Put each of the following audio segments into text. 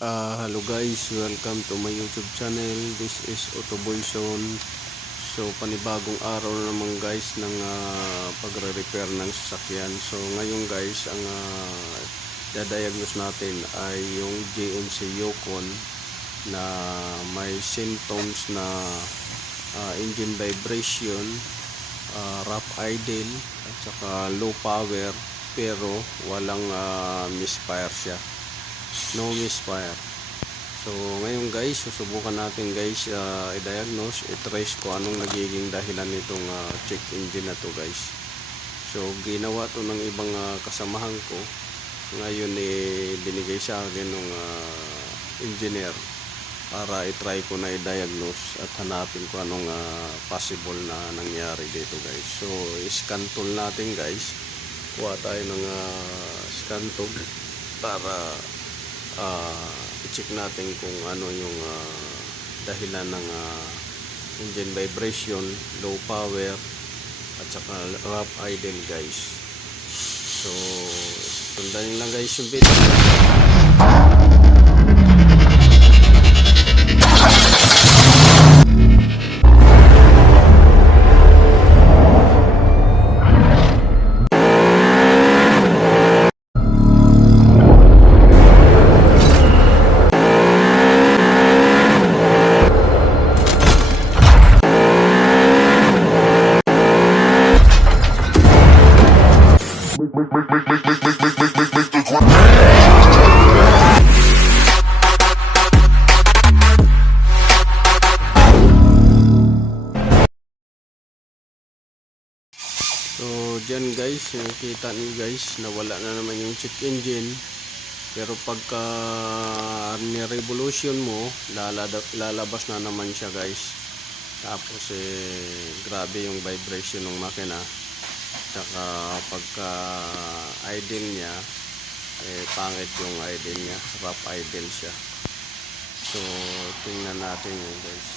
Hello guys, welcome to my YouTube channel. This is Autoboyson. So panibagong araw na naman guys ng pagre-repair ng sasakyan. So ngayon guys, ang dadiagnose natin ay yung GMC Yukon na may symptoms na engine vibration, rough idle at saka low power, pero walang misfire siya. No misfire. So ngayon guys, susubukan natin guys i-diagnose, i-trace ko anong nagiging dahilan nitong check engine na to guys. So ginawa to ng ibang kasamahan ko. Ngayon binigay sa akin ng engineer para i-try ko na i-diagnose at hanapin ko anong possible na nangyari dito guys. So i-scan tool natin guys. Kuha tayo ng scan tool para i-check natin kung ano yung dahilan ng engine vibration, low power at saka rough idle guys. So sundan lang guys yung video. So dyan guys, nakikita niyo guys na wala na naman yung check engine, pero pagka ni-revolution mo lalabas na naman siya guys. Tapos grabe yung vibration ng makina. Tsaka pagka idle niya pangit yung idle niya, rough idle siya. So tingnan natin yun guys.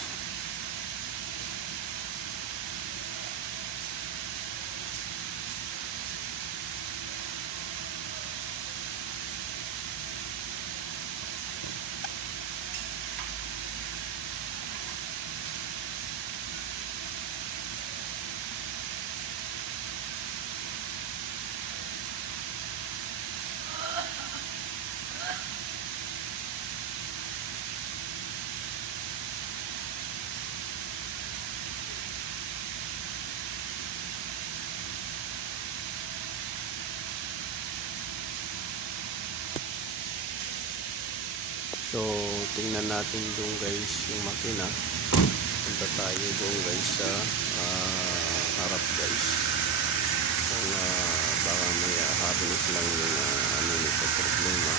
So tingnan natin doon guys yung makina. Punta tayo doon guys sa harap guys. Kung baka may harness lang yung ano nito problema,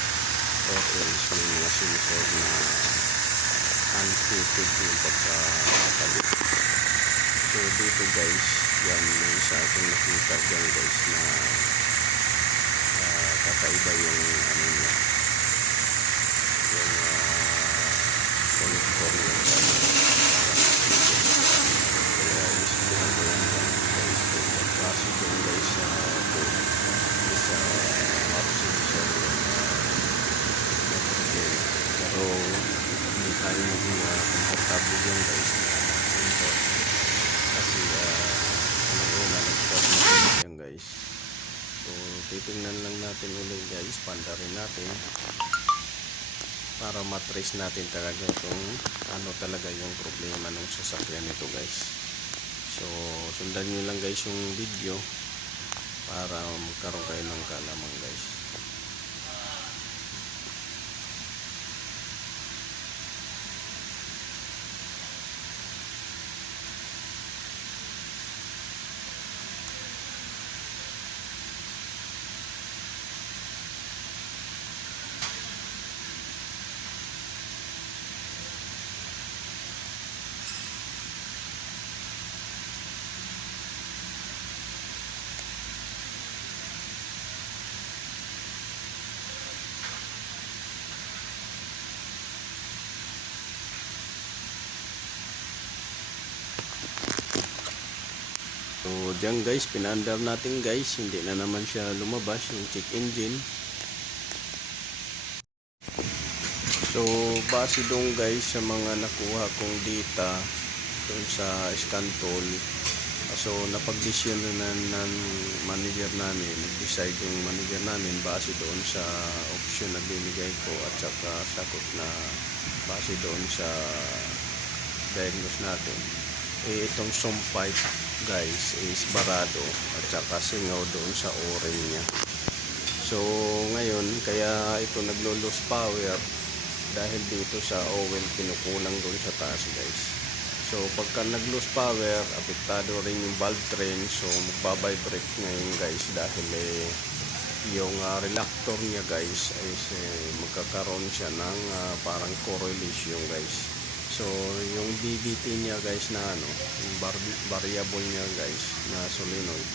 or else may mga sensor na unfitted yung pagkakapalit. So dito guys, yan may isa akong nakita dyan guys na kakaiba yung ano niya, yung connector niya. Kaya isihan ko yan guys, kung magkasi dyan guys sa hot sensor yung natrigay. Pero hindi tayo maging komportable dyan guys na sensor, kasi una nag-short na yan guys. So titingnan lang natin ulit guys, pandarin natin para matrace natin talaga kung ano talaga yung problema ng sasakyan nito guys. So sundan nyo lang guys yung video para magkaroon kayo ng kaalaman guys. So dyan guys, pinaandar natin guys, hindi na naman siya lumabas yung check engine. So base doon guys sa mga nakuha kong data doon sa scan tool, so napag-desisyon na ng manager namin, nag-decide yung manager namin base doon sa option na binigay ko at saka sagot na base doon sa diagnose natin, itong sump pipe guys is barado at saka singaw doon sa o-ring niya. So ngayon kaya ito naglo-lose power dahil dito sa oil kinukulang doon sa taas guys. So pagka nag-lose power, apektado rin yung valve train, so magbabibrate ngayon guys dahil yung reluctor niya guys is magkakaroon siya ng parang correlation guys. So yung BBT niya guys na yung variable niya guys na solenoid,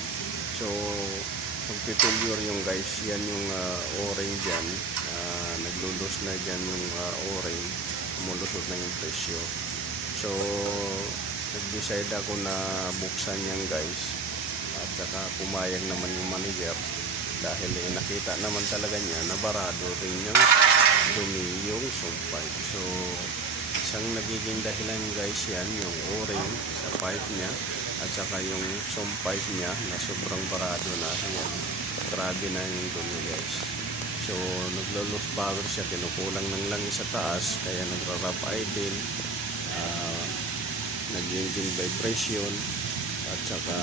so magpipulyur yung guys, yan yung o-ring dyan, naglulus na dyan yung o-ring, umulusot na yung presyo. So nag-decide ako na buksan yan guys, at saka pumayag naman yung manager dahil nakita naman talaga niya na barado rin yung dumi yung sump pipe. So isang nagiging dahilan guys yan, yung o-ring sa pipe niya at saka yung sump pipe niya na sobrang barado na yan, grabe na yung dumi guys. So naglo-lose power siya, kinukulang ng langis sa taas, kaya nagra-rough idle, nag-engine vibration at saka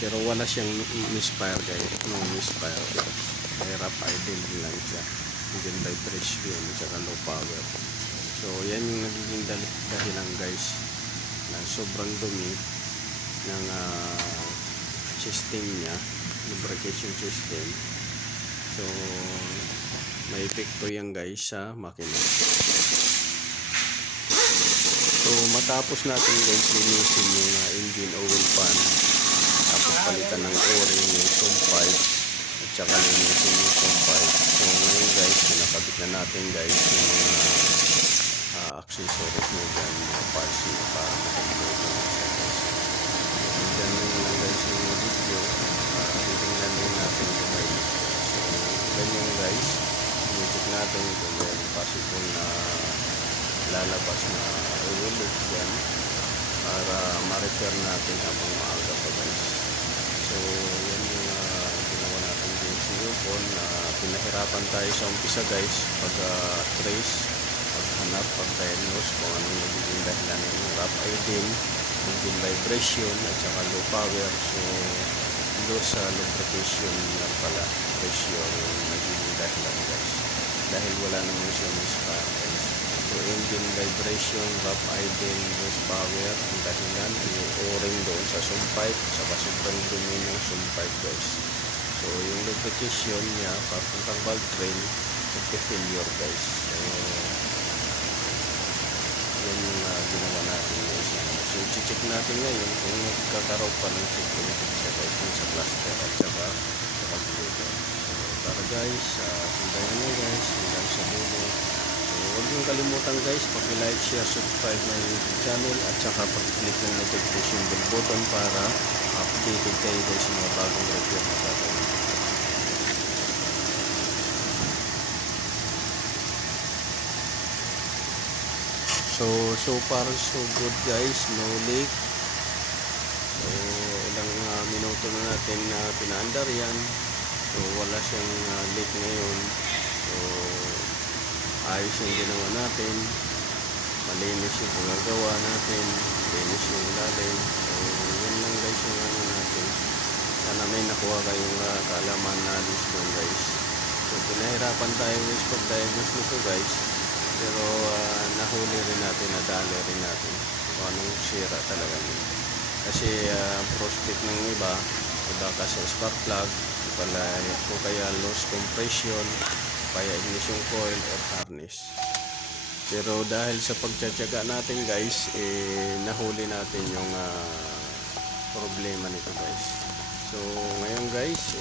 pero wala siyang misfire guys, misfire, kaya rough idle lang siya, engine vibration at saka low power. So yan yung nagiging dahilan guys na sobrang dumi ng system niya, lubrication system. So may epekto yan guys sa makina. So matapos natin guys linisin yung engine oil pan, tapos palitan ng o-ring yung sump pipe at saka linisin yung sump pipe. So ngayon guys pinakabit na natin guys yung mga accessories na dyan, mga parts na para makapulutan na siya guys. Dyan lang guys yung video, titingnan din natin kung may ganyan guys, i-check natin kung may possible na lalabas na oil leak dyan para ma-repair natin habang maaga pa guys. So yan yung ginawa natin din sa Yukon na pinahirapan tayo sa umpisa guys pag trace, paghanap, pag-diagnose kung anong nagiging dahilan ng rough idle, engine vibration at saka low power. So low sa lubrication lang pala, pressure yung nagiging dahilan guys, dahil wala naman siya misfire guys. So engine vibration, rough idle, low power ang dahilan, yung o-ring doon sa sump pipe saka sobrang dumi ng sump pipe guys. So yung lubrication niya papuntang valve train nagpe-failure guys. So yan yung ginawa natin guys. So i-check natin ngayon kung nagkakaroon pa ng security siya guys sa cluster at saka sa computer. So tara guys, sundayan na guys hanggang sa dulo. So huwag yung kalimutan guys, pag-like, share, subscribe na YouTube channel at saka pag-click ng notification bell button para updated kayo guys sa mga bagong review na gagawin. So far so good guys, no leak. So ilang minuto na natin pinaandar yan, so wala siyang leak ngayon. So ayos yung ginawa natin, malinis yung pagagawa natin, malinis yung ilalim. So yan lang guys yung natin. Sana may nakuha kayong kaalaman na alis doon guys. So pinahirapan tayo guys pag-diagnose nito guys, pero nahuli rin natin, nadali rin natin kung anong sira talaga nito. Kasi prospect ng iba kasi spark plug, o kaya loose compression, kaya ignition coil or harness. Pero dahil sa pagtsatsaga natin guys, nahuli natin yung problema nito guys. So ngayon guys,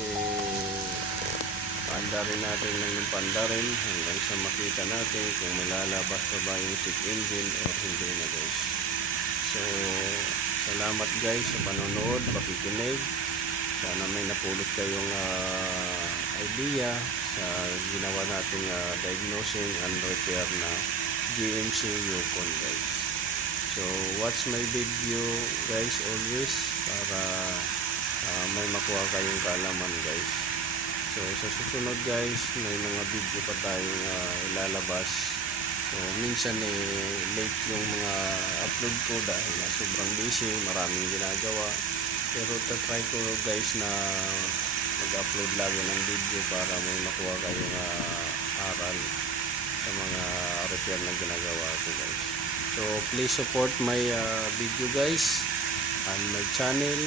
paandarin natin lang yung pandarin hanggang sa makita natin kung may lalabas pa ba yung check engine or hindi na guys. So salamat guys sa panonood, pakikinig. Sana may napulot kayong idea sa ginawa nating diagnosing and repair na GMC Yukon guys. So watch my video guys always para may makuha kayong kaalaman guys. So sa susunod guys, may mga video pa tayong ilalabas. So minsan late yung mga upload ko dahil sobrang busy, maraming ginagawa. Pero try ko guys na mag-upload lagi ng video para may makuha kayong aral sa mga repair na ginagawa ko guys. So please support my video guys and my channel.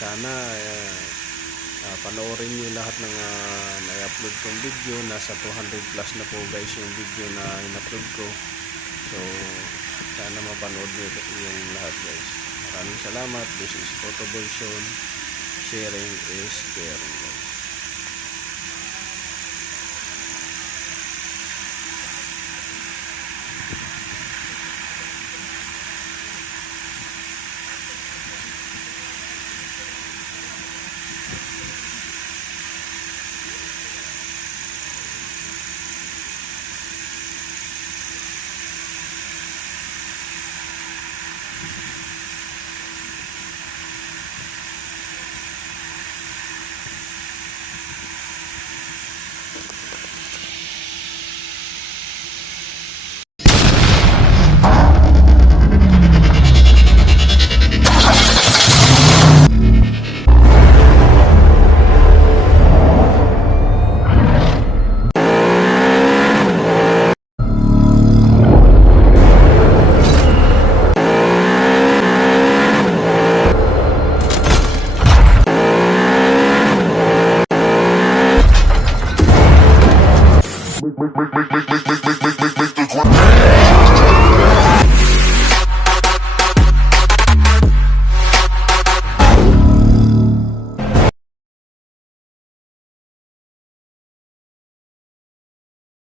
Sana panoorin nyo lahat ng na-upload kong video. Nasa 200 plus na po guys yung video na in-upload ko. So sana mapanood nyo yung lahat guys. Maraming salamat. This is Autobolsion. Sharing is caring guys. Make